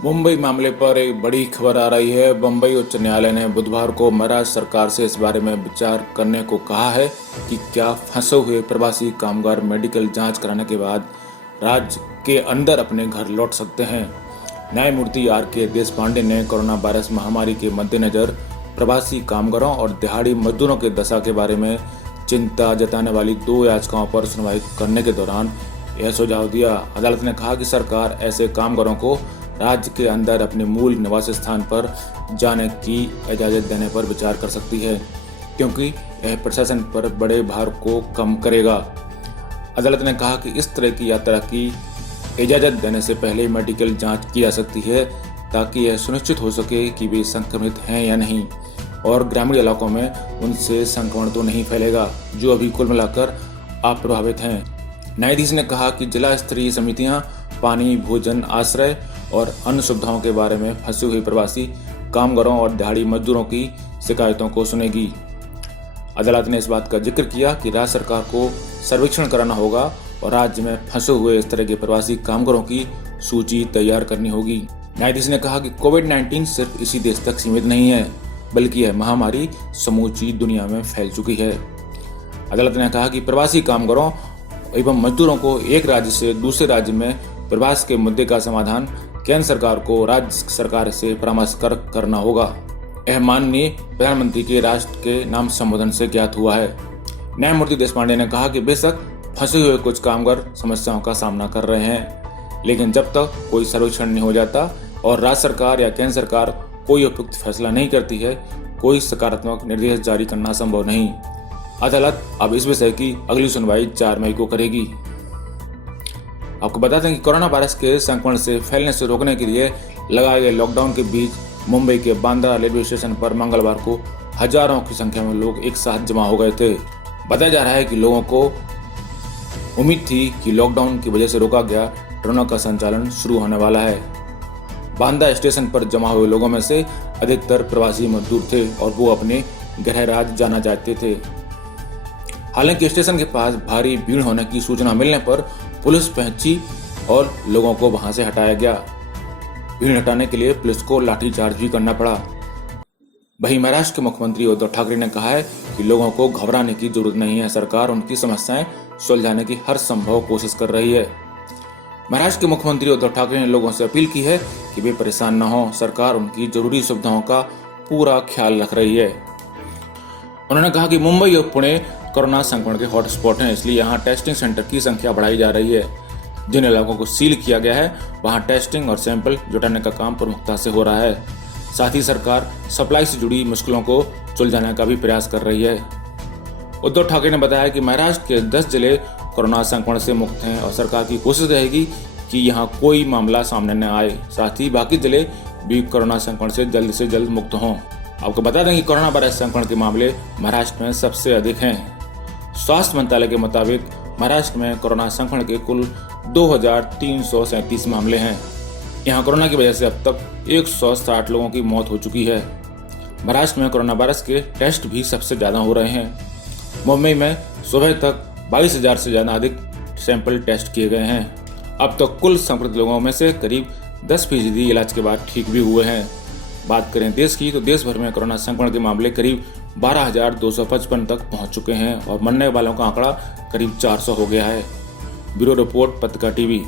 मुंबई मामले पर एक बड़ी खबर आ रही है। बम्बई उच्च न्यायालय ने बुधवार को महाराष्ट्र सरकार से इस बारे में विचार करने को कहा है कि क्या फंसे हुए प्रवासी कामगार मेडिकल जांच कराने के बाद राज्य के अंदर अपने घर लौट सकते हैं। न्यायमूर्ति R.K. देशपांडे ने कोरोना वायरस महामारी के मद्देनजर प्रवासी कामगारों और दिहाड़ी मजदूरों के दशा के बारे में चिंता जताने वाली 2 याचिकाओं पर सुनवाई करने के दौरान यह सुझाव दिया। अदालत ने कहा कि सरकार ऐसे कामगारों को राज्य के अंदर अपने मूल निवास स्थान पर जाने की इजाज़त देने पर विचार कर सकती है, क्योंकि यह प्रशासन पर बड़े भार को कम करेगा। अदालत ने कहा कि इस तरह की यात्रा की इजाज़त देने से पहले मेडिकल जांच की जा सकती है, ताकि यह सुनिश्चित हो सके कि वे संक्रमित हैं या नहीं और ग्रामीण इलाकों में उनसे संक्रमण तो नहीं फैलेगा, जो अभी कुल मिलाकर अप्रभावित हैं। न्यायाधीश ने कहा कि जिला स्तरीय समितियां पानी, भोजन, आश्रय और अन्य सुविधाओं के बारे में फंसे हुए प्रवासी कामगारों और दिहाड़ी मजदूरों की शिकायतों को सुनेगी। अदालत ने इस बात का जिक्र किया कि राज्य सरकार को सर्वेक्षण कराना होगा और राज्य में फंसे हुए इस तरह के प्रवासी कामगारों की सूची तैयार करनी होगी। न्यायाधीश ने कहा कि कोविड-19 सिर्फ इसी देश तक सीमित नहीं है, बल्कि यह महामारी समूची दुनिया में फैल चुकी है। अदालत ने कहा कि प्रवासी कामगारों एवं मजदूरों को एक राज्य से दूसरे राज्य में प्रवास के मुद्दे का समाधान केंद्र सरकार को राज्य सरकार से परामर्श कर करना होगा। यह माननीय प्रधानमंत्री के राष्ट्र के नाम संबोधन से ज्ञात हुआ है। न्यायमूर्ति देशपांडे ने कहा कि बेशक फंसे हुए कुछ कामगार समस्याओं का सामना कर रहे हैं, लेकिन जब तक कोई सर्वेक्षण नहीं हो जाता और राज्य सरकार या केंद्र सरकार कोई उपयुक्त फैसला नहीं करती है, कोई सकारात्मक निर्देश जारी करना संभव नहीं। अदालत अब इस विषय की अगली सुनवाई 4 मई को करेगी। आपको बता दें कि कोरोना वायरस के संक्रमण से फैलने से रोकने के लिए लगाए गए लॉकडाउन के बीच मुंबई के बांद्रा रेलवे स्टेशन पर मंगलवार को हजारों की संख्या में लोग एक साथ जमा हो गए थे। बताया जा रहा है कि लोगों को उम्मीद थी कि लॉकडाउन की वजह से रोका गया ट्रेनों का संचालन शुरू होने वाला है। बांद्रा स्टेशन पर जमा हुए लोगों में से अधिकतर प्रवासी मजदूर थे और वो अपने गृह राज्य जाना चाहते थे। हालांकि स्टेशन के पास भारी भीड़ होने की सूचना मिलने पर पुलिस पहुंची और लोगों को वहां से हटाया गया। भीड़ हटाने के लिए पुलिस को लाठीचार्ज भी करना पड़ा। वहीं महाराष्ट्र के मुख्यमंत्री उद्धव ठाकरे ने कहा है कि लोगों को घबराने की जरूरत नहीं है, सरकार उनकी समस्याएं सुलझाने की हर संभव कोशिश कर रही है। महाराष्ट्र के मुख्यमंत्री उद्धव ठाकरे ने लोगों से अपील की है कि वे परेशान न हो, सरकार उनकी जरूरी सुविधाओं का पूरा ख्याल रख रही है। उन्होंने कहा कि मुंबई और पुणे कोरोना संक्रमण के हॉटस्पॉट हैं, इसलिए यहाँ टेस्टिंग सेंटर की संख्या बढ़ाई जा रही है। जिन इलाकों को सील किया गया है वहाँ टेस्टिंग और सैंपल जुटाने का काम प्रमुखता से हो रहा है। साथ ही सरकार सप्लाई से जुड़ी मुश्किलों को सुलझाने का भी प्रयास कर रही है। उद्धव ठाकरे ने बताया कि महाराष्ट्र के 10 जिले कोरोना संक्रमण से मुक्त हैं और सरकार की कोशिश रहेगी कि यहाँ कोई मामला सामने न आए। साथ ही बाकी जिले भी कोरोना संक्रमण से जल्द मुक्त हों। आपको बता दें कि कोरोना वायरस संक्रमण के मामले महाराष्ट्र में सबसे अधिक हैं। स्वास्थ्य मंत्रालय के मुताबिक महाराष्ट्र में कोरोना संक्रमण के कुल 2337 मामले हैं। यहाँ कोरोना की वजह से अब तक 160 लोगों की मौत हो चुकी है। महाराष्ट्र में कोरोना वायरस के टेस्ट भी सबसे ज़्यादा हो रहे हैं। मुंबई में सुबह तक 22,000 से ज़्यादा अधिक सैंपल टेस्ट किए गए हैं। अब तक कुल संक्रमित लोगों में से करीब 10% इलाज के बाद ठीक भी हुए हैं। बात करें देश की, तो देश भर में कोरोना संक्रमण के मामले करीब 12,255 तक पहुंच चुके हैं और मरने वालों का आंकड़ा करीब 400 हो गया है। ब्यूरो रिपोर्ट, पत्रिका टीवी।